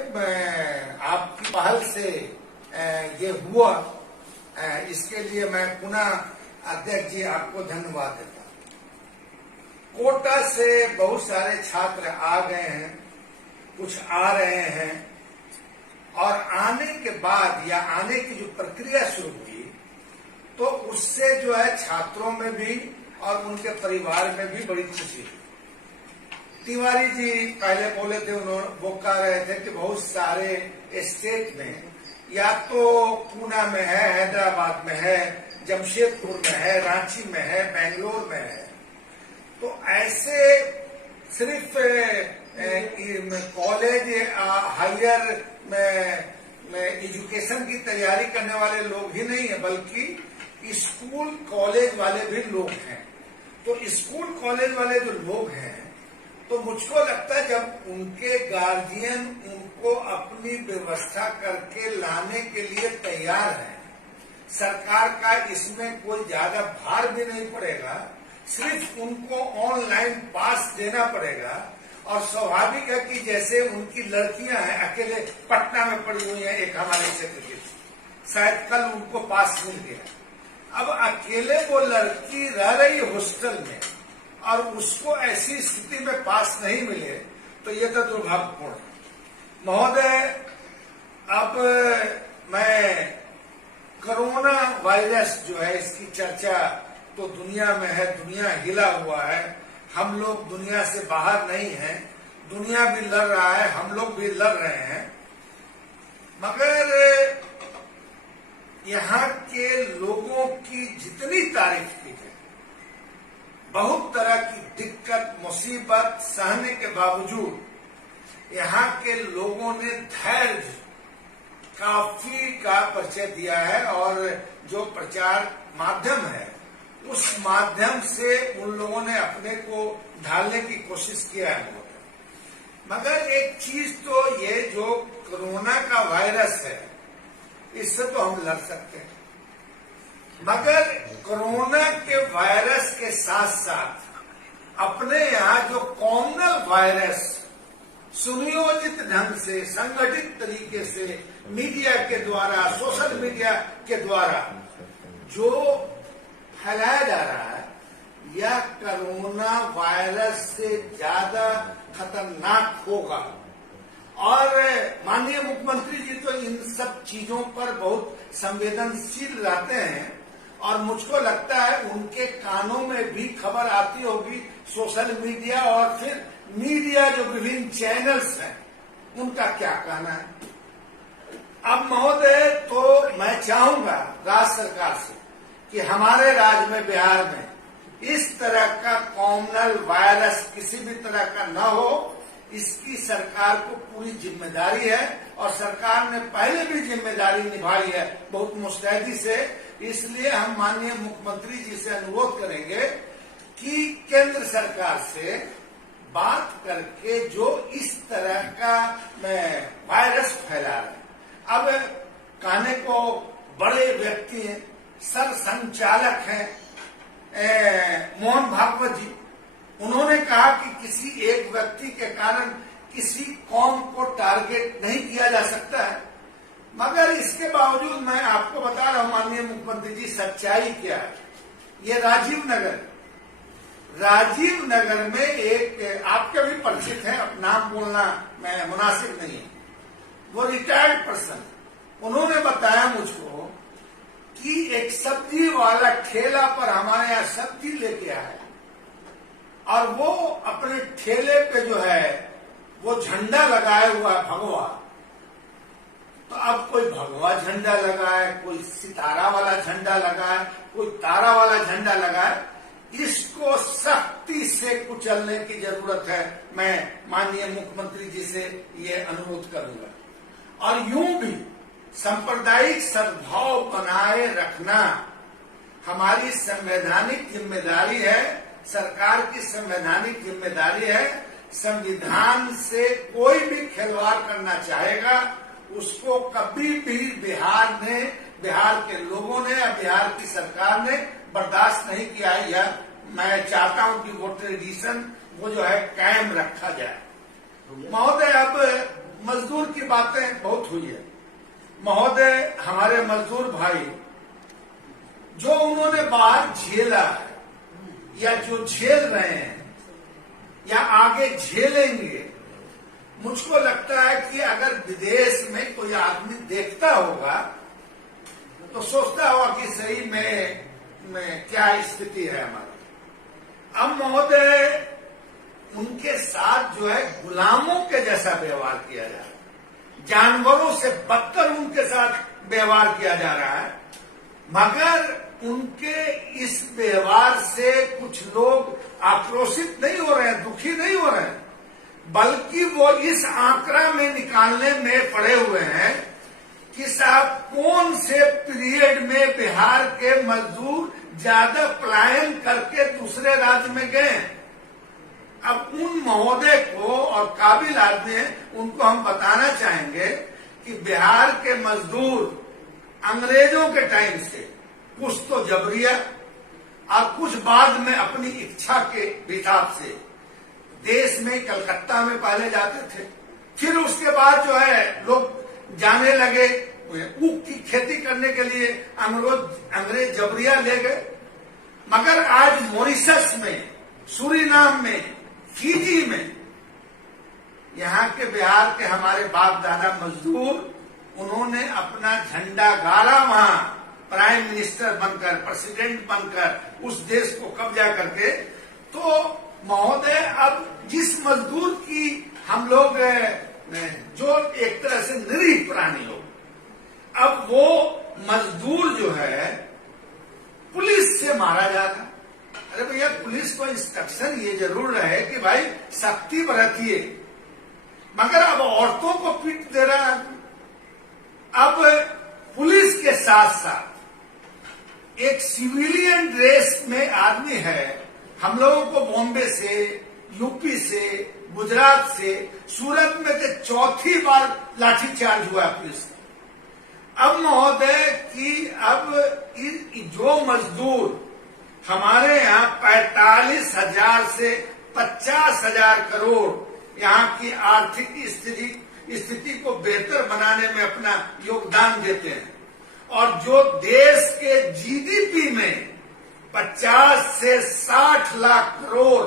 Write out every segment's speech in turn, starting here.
आपकी पहल से ये हुआ, इसके लिए मैं पुनः अध्यक्ष जी आपको धन्यवाद देता हूँ। कोटा से बहुत सारे छात्र आ गए हैं, कुछ आ रहे हैं, और आने के बाद या आने की जो प्रक्रिया शुरू हुई तो उससे जो है छात्रों में भी और उनके परिवार में भी बड़ी खुशी हुई। तिवारी जी पहले बोले थे, उन्होंने वो कह रहे थे कि बहुत सारे स्टेट में या तो पूना में है, हैदराबाद में है, जमशेदपुर में है, रांची में है, बेंगलोर में है। तो ऐसे सिर्फ कॉलेज हायर में एजुकेशन की तैयारी करने वाले लोग ही नहीं है, बल्कि स्कूल कॉलेज वाले भी लोग हैं। तो स्कूल कॉलेज वाले जो लोग हैं, तो मुझको लगता है जब उनके गार्जियन उनको अपनी व्यवस्था करके लाने के लिए तैयार है, सरकार का इसमें कोई ज्यादा भार भी नहीं पड़ेगा, सिर्फ उनको ऑनलाइन पास देना पड़ेगा। और स्वाभाविक है कि जैसे उनकी लड़कियां हैं, अकेले पटना में पड़ी हुई हैं, एक हमारे क्षेत्र की, शायद कल उनको पास मिल गया। अब अकेले वो लड़की रह रही हॉस्टल में और उसको ऐसी स्थिति में पास नहीं मिले, तो ये तो दुर्भाग्यपूर्ण है। महोदय, अब मैं कोरोना वायरस जो है, इसकी चर्चा तो दुनिया में है, दुनिया हिला हुआ है। हम लोग दुनिया से बाहर नहीं हैं, दुनिया भी लड़ रहा है, हम लोग भी लड़ रहे हैं, मगर यहाँ के लोगों की जितनी तारीफ की है, बहुत तरह की दिक्कत मुसीबत सहने के बावजूद यहाँ के लोगों ने धैर्य काफी का परिचय दिया है। और जो प्रचार माध्यम है, उस माध्यम से उन लोगों ने अपने को ढालने की कोशिश किया है। मगर एक चीज तो ये जो कोरोना का वायरस है, इससे तो हम लड़ सकते हैं, मगर कोरोना के वायरस के साथ साथ अपने यहाँ जो कॉमनल वायरस सुनियोजित ढंग से, संगठित तरीके से मीडिया के द्वारा, सोशल मीडिया के द्वारा जो फैलाया जा रहा है, यह कोरोना वायरस से ज्यादा खतरनाक होगा। और माननीय मुख्यमंत्री जी तो इन सब चीजों पर बहुत संवेदनशील रहते हैं, और मुझको लगता है उनके कानों में भी खबर आती होगी, सोशल मीडिया और फिर मीडिया जो विभिन्न चैनल्स हैं, उनका क्या कहना है। अब महोदय, तो मैं चाहूंगा राज्य सरकार से कि हमारे राज्य में, बिहार में इस तरह का कॉमनल वायरस किसी भी तरह का न हो, इसकी सरकार को पूरी जिम्मेदारी है। और सरकार ने पहले भी जिम्मेदारी निभाई है बहुत मुस्तैदी से। इसलिए हम माननीय मुख्यमंत्री जी से अनुरोध करेंगे कि केंद्र सरकार से बात करके जो इस तरह का वायरस फैला रहे, अब कहने को बड़े व्यक्ति हैं, सर संचालक हैं मोहन भागवत जी, उन्होंने कहा कि किसी एक व्यक्ति के कारण किसी कौम को टारगेट नहीं किया जा सकता है। मगर इसके बावजूद मैं आपको बता रहा हूं माननीय मुख्यमंत्री जी, सच्चाई क्या है। ये राजीव नगर में एक, आपके भी परिचित है, अब नाम बोलना मैं मुनासिब नहीं है, वो रिटायर्ड पर्सन, उन्होंने बताया मुझको कि एक सब्जी वाला ठेला पर हमारे यहाँ सब्जी लेके आया, और वो अपने ठेले पे जो है वो झंडा लगाया हुआ है, भगवा। तो अब कोई भगवा झंडा लगाए, कोई सितारा वाला झंडा लगाए, कोई तारा वाला झंडा लगाए, इसको सख्ती से कुचलने की जरूरत है। मैं माननीय मुख्यमंत्री जी से ये अनुरोध करूंगा। और यूं भी सांप्रदायिक सद्भाव बनाए रखना हमारी संवैधानिक जिम्मेदारी है, सरकार की संवैधानिक जिम्मेदारी है। संविधान से कोई भी खिलवाड़ करना चाहेगा, उसको कभी भी बिहार के लोगों ने या बिहार की सरकार ने बर्दाश्त नहीं किया है। यह मैं चाहता हूं कि वो ट्रेडिशन वो जो है कायम रखा जाए। महोदय, अब मजदूर की बातें बहुत हुई है। महोदय, हमारे मजदूर भाई जो उन्होंने बाहर झेला है या जो झेल रहे हैं या आगे झेलेंगे, मुझको लगता है कि अगर विदेश में कोई आदमी देखता होगा तो सोचता होगा कि सही में क्या स्थिति है हमारी। अब महोदय, उनके साथ जो है गुलामों के जैसा व्यवहार किया जा रहा है, जानवरों से बदतर उनके साथ व्यवहार किया जा रहा है। मगर उनके इस व्यवहार से कुछ लोग आक्रोशित नहीं हो रहे हैं, दुखी नहीं हो रहे हैं, बल्कि वो इस आंकड़ा में निकालने में पड़े हुए हैं कि साहब कौन से पीरियड में बिहार के मजदूर ज्यादा पलायन करके दूसरे राज्य में गए। अब उन महोदय को और काबिल आदमी हैं, उनको हम बताना चाहेंगे कि बिहार के मजदूर अंग्रेजों के टाइम से कुछ तो जबरिया और कुछ बाद में अपनी इच्छा के हिसाब से देश में कलकत्ता में पहले जाते थे। फिर उसके बाद जो है लोग जाने लगे, ऊख की खेती करने के लिए अंग्रेज जबरिया ले गए। मगर आज मॉरिशस में, सूरीनाम में, फिजी में, यहाँ के बिहार के हमारे बाप दादा मजदूर, उन्होंने अपना झंडा गाड़ा वहां, प्राइम मिनिस्टर बनकर, प्रेसिडेंट बनकर, उस देश को कब्जा करके। तो महोदय, अब जिस मजदूर की हम लोग जो एक तरह से निरीह प्राणी हो, अब वो मजदूर जो है पुलिस से मारा जाता। अरे भैया, पुलिस को इंस्ट्रक्शन ये जरूर रहे कि भाई सख्ती बरतिए, मगर अब औरतों को पीट दे रहा है। अब पुलिस के साथ साथ एक सिविलियन ड्रेस में आदमी है। हम लोगों को बॉम्बे से, यूपी से, गुजरात से, सूरत में तो चौथी बार लाठीचार्ज हुआ पुलिस। अब महोदय कि अब जो मजदूर हमारे यहाँ 45,000 से 50,000 करोड़ यहाँ की आर्थिक स्थिति को बेहतर बनाने में अपना योगदान देते हैं, और जो देश के जीडीपी में 50 से 60 लाख करोड़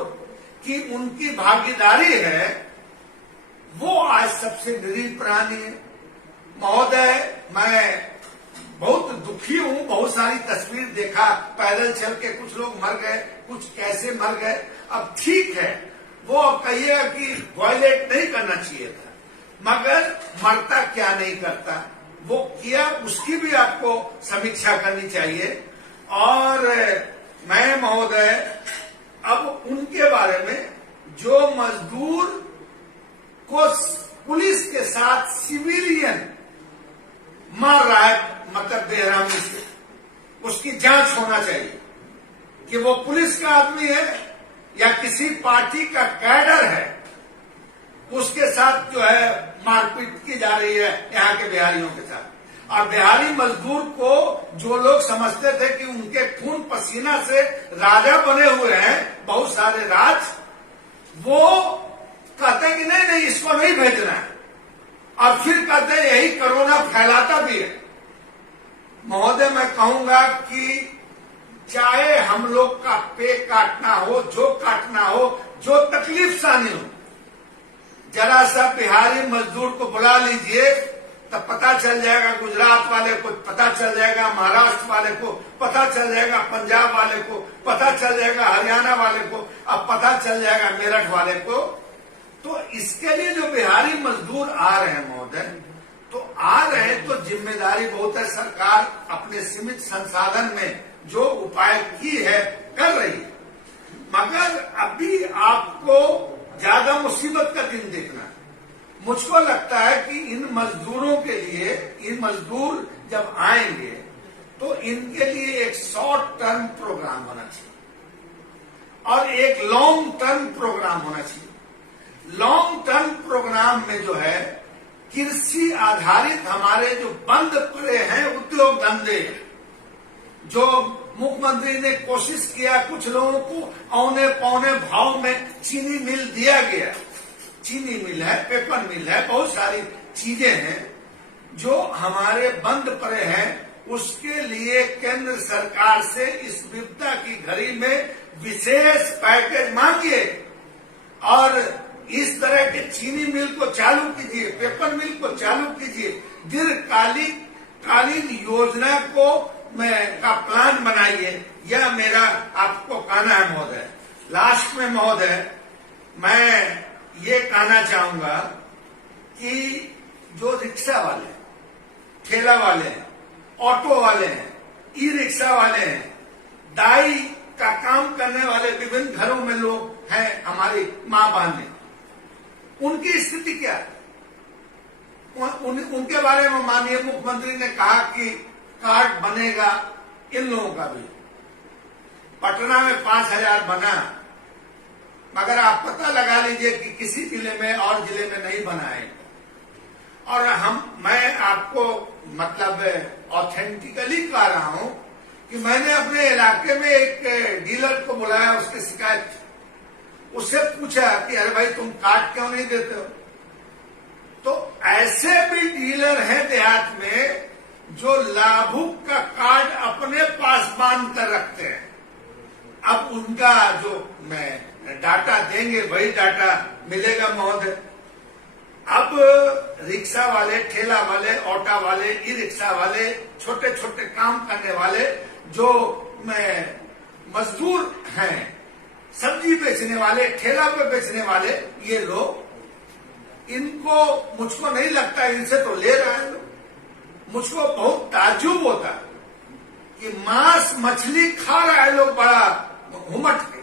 की उनकी भागीदारी है, वो आज सबसे गरीब प्राणी है। महोदय, मैं बहुत दुखी हूं, बहुत सारी तस्वीर देखा, पैदल चल के कुछ लोग मर गए, कुछ कैसे मर गए। अब ठीक है, वो अब कहिएगा कि वॉयलेट नहीं करना चाहिए था, मगर मरता क्या नहीं करता, वो किया, उसकी भी आपको समीक्षा करनी चाहिए। और मैं महोदय अब उनके बारे में, जो मजदूर को पुलिस के साथ सिविलियन मार रहा है, मतलब बेरहमी से, उसकी जांच होना चाहिए कि वो पुलिस का आदमी है या किसी पार्टी का कैडर है, उसके साथ जो है मारपीट की जा रही है यहाँ के बिहारियों के साथ। और बिहारी मजदूर को जो लोग समझते थे कि उनके खून पसीना से राजा बने हुए हैं, बहुत सारे राज, वो कहते हैं कि नहीं नहीं, इसको नहीं भेजना है, और फिर कहते हैं यही कोरोना फैलाता भी है। महोदय, मैं कहूंगा कि चाहे हम लोग का पे काटना हो, जो काटना हो, जो तकलीफ सानी हो, जरा सा बिहारी मजदूर को बुला लीजिए, तब पता चल जाएगा गुजरात वाले को, पता चल जाएगा महाराष्ट्र वाले को, पता चल जाएगा पंजाब वाले को, पता चल जाएगा हरियाणा वाले को, अब पता चल जाएगा मेरठ वाले को। तो इसके लिए जो बिहारी मजदूर आ रहे हैं महोदय, तो आ रहे हैं, तो जिम्मेदारी बहुत है। सरकार अपने सीमित संसाधन में जो उपाय की है कर रही है, मगर अभी आपको ज्यादा मुसीबत का दिन देखना है। मुझको लगता है कि इन मजदूरों के लिए, इन मजदूर जब आएंगे तो इनके लिए एक शॉर्ट टर्म प्रोग्राम होना चाहिए और एक लॉन्ग टर्म प्रोग्राम होना चाहिए। लॉन्ग टर्म प्रोग्राम में जो है कृषि आधारित हमारे जो बंद पड़े हैं उद्योग धंधे, जो मुख्यमंत्री ने कोशिश किया, कुछ लोगों को औने पौने भाव में चीनी मिल दिया गया, चीनी मिल है, पेपर मिल है, बहुत सारी चीजें हैं जो हमारे बंद पड़े हैं, उसके लिए केंद्र सरकार से इस विपदा की घड़ी में विशेष पैकेज मांगिए और इस तरह के चीनी मिल को चालू कीजिए, पेपर मिल को चालू कीजिए, दीर्घकालीन योजना को का प्लान बनाइए। यह मेरा आपको कहना है महोदय। लास्ट में महोदय मैं ये कहना चाहूंगा कि जो रिक्शा वाले, ठेला वाले हैं, ऑटो वाले हैं, ई रिक्शा वाले हैं, दाई का काम करने वाले विभिन्न घरों में लोग हैं, हमारी मां बहनें, उनकी स्थिति क्या है? उनके बारे में माननीय मुख्यमंत्री ने कहा कि कार्ड बनेगा इन लोगों का भी। पटना में 5,000 बना, मगर आप पता लगा लीजिए कि किसी जिले में और जिले में नहीं बना है। और मैं आपको मतलब ऑथेंटिकली कह रहा हूं कि मैंने अपने इलाके में एक डीलर को बुलाया, उसकी शिकायत, उससे पूछा कि अरे भाई तुम कार्ड क्यों नहीं देते हो? तो ऐसे भी डीलर हैं देहात में जो लाभुक का कार्ड अपने पास बांध कर रखते हैं। अब उनका जो मैं डाटा देंगे वही डाटा मिलेगा महोदय। अब रिक्शा वाले, ठेला वाले, ऑटो वाले, ई रिक्शा वाले, छोटे छोटे काम करने वाले जो मजदूर हैं, सब्जी बेचने वाले, ठेला पे बेचने वाले, ये लोग, इनको मुझको नहीं लगता इनसे तो ले रहे हैं लोग। मुझको बहुत ताज्जुब होता है कि मांस मछली खा रहा है लोग बड़ा घुमट के।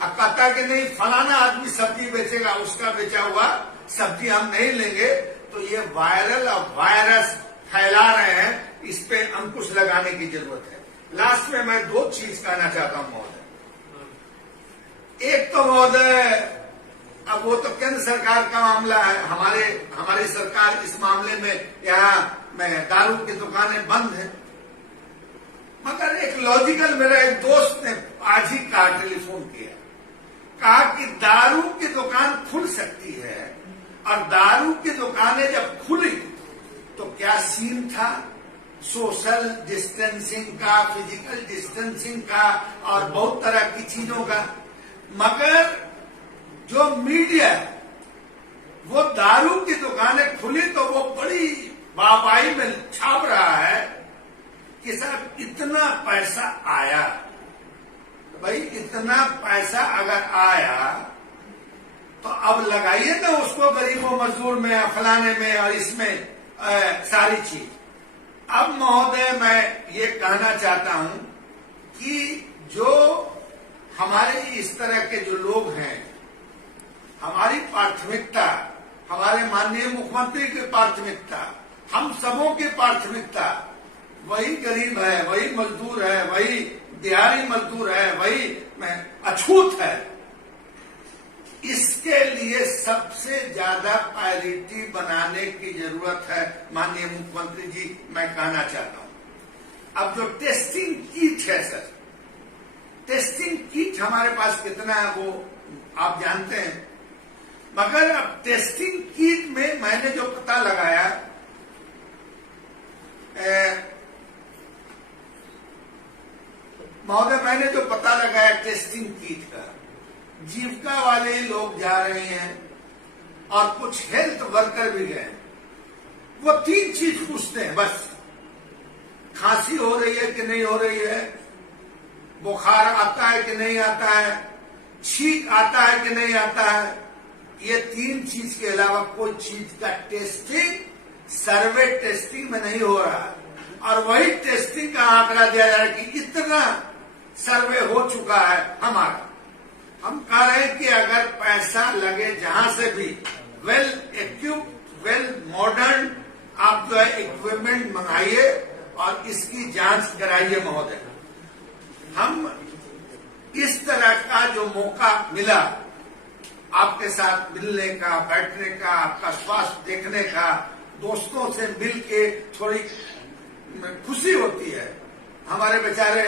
अब कहता है कि नहीं फलाना आदमी सब्जी बेचेगा, उसका बेचा हुआ सब्जी हम नहीं लेंगे। तो ये वायरल और वायरस फैला रहे हैं, इस पे अंकुश लगाने की जरूरत है। लास्ट में मैं 2 चीज कहना चाहता हूं महोदय। एक तो महोदय, अब वो तो केंद्र सरकार का मामला है, हमारी सरकार इस मामले में यहाँ दारू की दुकानें बंद है। मगर एक लॉजिकल, मेरा एक दोस्त ने आज ही कहा, टेलीफोन किया, कहा कि दारू की दुकान खुल सकती है, और दारू की दुकानें जब खुली तो क्या सीन था सोशल डिस्टेंसिंग का, फिजिकल डिस्टेंसिंग का और बहुत तरह की चीजों का। मगर जो मीडिया, वो दारू की दुकानें खुली तो वो बड़ी वाहवाही में छाप रहा है कि साहब इतना पैसा आया। भाई इतना पैसा अगर आया तो अब लगाइए ना उसको गरीबों मजदूर में, फलाने में और इसमें सारी चीज। अब महोदय मैं ये कहना चाहता हूं कि जो हमारे इस तरह के जो लोग हैं, हमारी प्राथमिकता, हमारे माननीय मुख्यमंत्री की प्राथमिकता, हम सबों की प्राथमिकता वही गरीब है, वही मजदूर है, वही दिहाड़ी मजदूर है, वही अछूत है। इसके लिए सबसे ज्यादा प्रायोरिटी बनाने की जरूरत है माननीय मुख्यमंत्री जी, मैं कहना चाहता हूं। अब जो टेस्टिंग किट है सर, टेस्टिंग किट हमारे पास कितना है वो आप जानते हैं। मगर अब टेस्टिंग किट में मैंने जो पता लगाया, महोदय मैंने जो पता लगाया टेस्टिंग किट का, जीविका वाले लोग जा रहे हैं और कुछ हेल्थ वर्कर भी गए। वो 3 चीज पूछते हैं बस, खांसी हो रही है कि नहीं हो रही है, बुखार आता है कि नहीं आता है, छींक आता है कि नहीं आता है। ये 3 चीज के अलावा कोई चीज का टेस्टिंग सर्वे टेस्टिंग में नहीं हो रहा। और वही टेस्टिंग का आंकड़ा दिया जा रहा है कि इतना सर्वे हो चुका है हमारा। हम कह रहे हैं कि अगर पैसा लगे जहां से भी, वेल इक्विप्ड, वेल मॉडर्न आप जो है इक्विपमेंट मंगाइए और इसकी जांच कराइए महोदय। हम इस तरह का जो मौका मिला आपके साथ मिलने का, बैठने का, आपका स्वास्थ्य देखने का, दोस्तों से मिल के थोड़ी खुशी होती है। हमारे बेचारे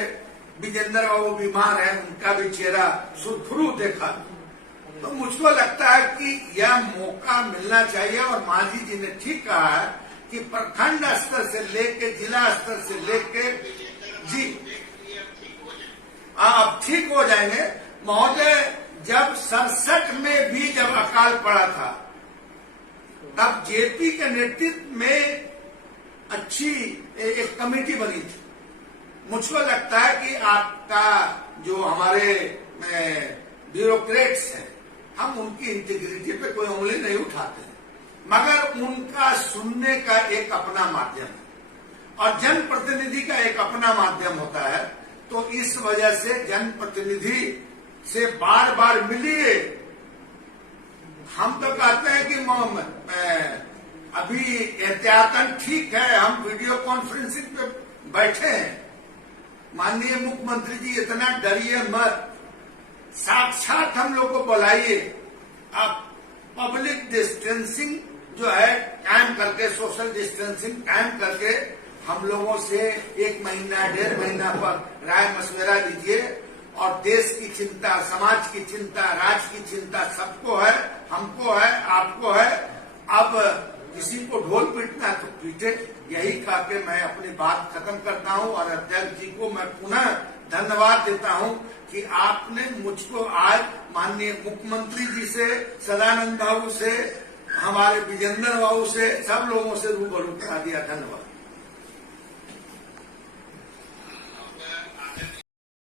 विजेंद्र बाबू बीमार हैं, उनका भी चेहरा सुरखरू देखा। तो मुझको लगता है कि यह मौका मिलना चाहिए। और मांझी जी ने ठीक कहा है कि प्रखंड स्तर से लेके जिला स्तर से लेके जी अब ठीक हो जाएंगे महोदय। जब 67 में भी जब अकाल पड़ा था तब जेपी के नेतृत्व में अच्छी एक कमेटी बनी थी। मुझको लगता है कि आपका जो हमारे ब्यूरोक्रेट्स हैं, हम उनकी इंटीग्रिटी पे कोई उंगली नहीं उठाते, मगर उनका सुनने का एक अपना माध्यम है और जनप्रतिनिधि का एक अपना माध्यम होता है। तो इस वजह से जनप्रतिनिधि से बार बार मिलिए। हम तो कहते हैं कि अभी एहतियातन ठीक है, हम वीडियो कॉन्फ्रेंसिंग पे बैठे हैं। माननीय मुख्यमंत्री जी इतना डरिए मत, साक्षात हम लोग को बुलाइए। आप पब्लिक डिस्टेंसिंग जो है कायम करके, सोशल डिस्टेंसिंग कायम करके हम लोगों से 1 महीना 1.5 महीना पर राय मशवरा लीजिए। और देश की चिंता, समाज की चिंता, राज्य की चिंता सबको है, हमको है, आपको है। अब किसी को ढोल पीटना है तो पीटे। यही कह के मैं अपनी बात खत्म करता हूं और अध्यक्ष जी को मैं पुनः धन्यवाद देता हूं कि आपने मुझको आज माननीय मुख्यमंत्री जी से, सदानंद बाबू से, हमारे विजेंद्र बाबू से, सब लोगों से रूबरू करा दिया। धन्यवाद।